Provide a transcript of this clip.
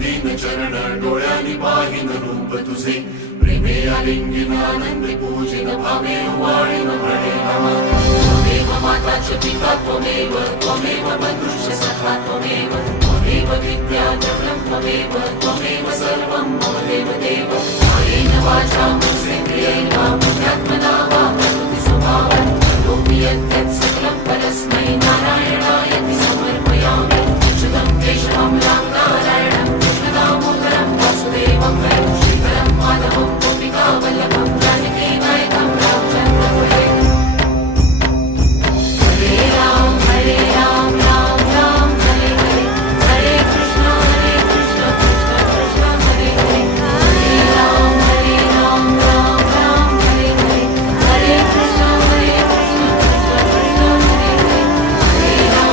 दीन चरण डोळ्यांनी पाहिन रूप तुझे प्रेमे आलिंगिन आनंदी पूजिन भावे वाळीन प्रणेम त्वमेव माता च पिता त्वमेव त्वमेव बन्धुश्च सखा त्वमेव त्वमेव विद्या च त्वमेव त्वमेव सर्वं मम देवदेव कायेन वाचा मनसेन्द्रियेण बुद्ध्यात्मना वा प्रकृति स्वभावात् करोमि यत्